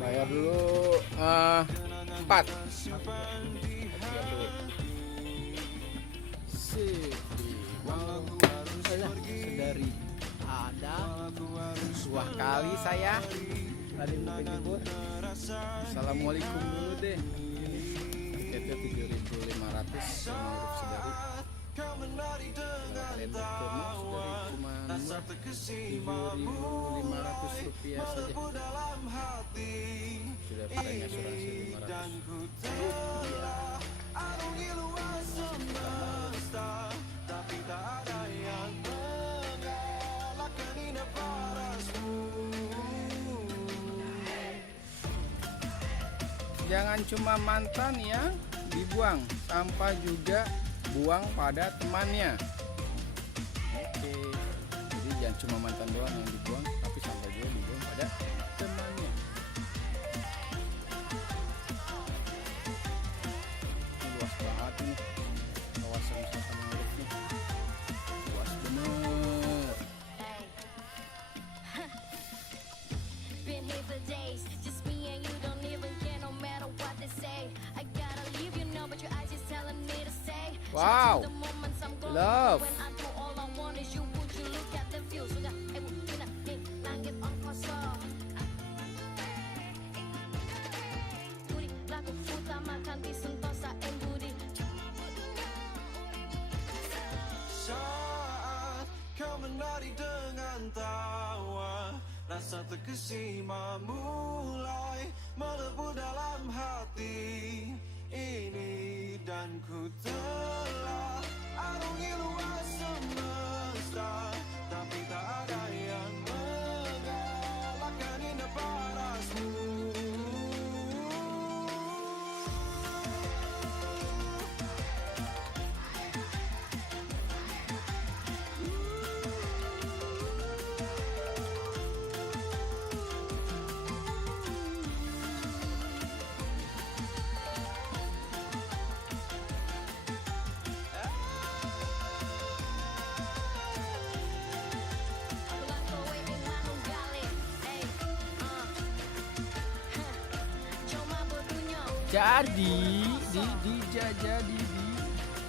Bayar dulu 4. Sip. Sedari ada buah kali saya. Assalamualaikum dulu deh. Tiketnya 7.500 sama huruf sedari. Kalau kalian berkemas dari cuma 7.500 rupiah saja. Sudah pakai asuransi 500. Jangan cuma mantan yang dibuang, sampah juga buang pada temannya. Oke, jadi jangan cuma mantan doang yang dibuang, tapi sampah juga dibuang pada temannya. Ini luas banget nih kawasan wisata mangrove nih, luas bener. Wow, love. Saat kau menari dengan tawa, rasa terkesima mulai melebur dalam hati ini, dan ku telah arungi luas semesta, tapi tak ada yang mengalahkan indah parasmu.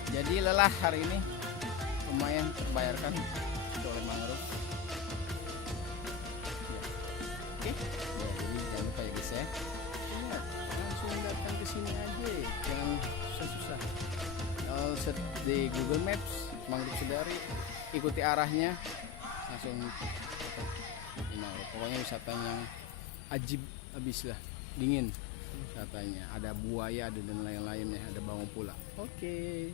Jadi lelah hari ini, lumayan terbayarkan oleh mangrove. Ya. Oke, ya, jadi jangan lupa ya guys ya. Ingat, langsung datang ke sini aja, jangan susah-susah. Kalau search di Google Maps mangrove Sedari, ikuti arahnya, langsung di mangrove. Pokoknya wisatanya yang ajib habis lah, dingin. Katanya ada buaya, ada dan lain-lain ya, ada bawang pula. Oke.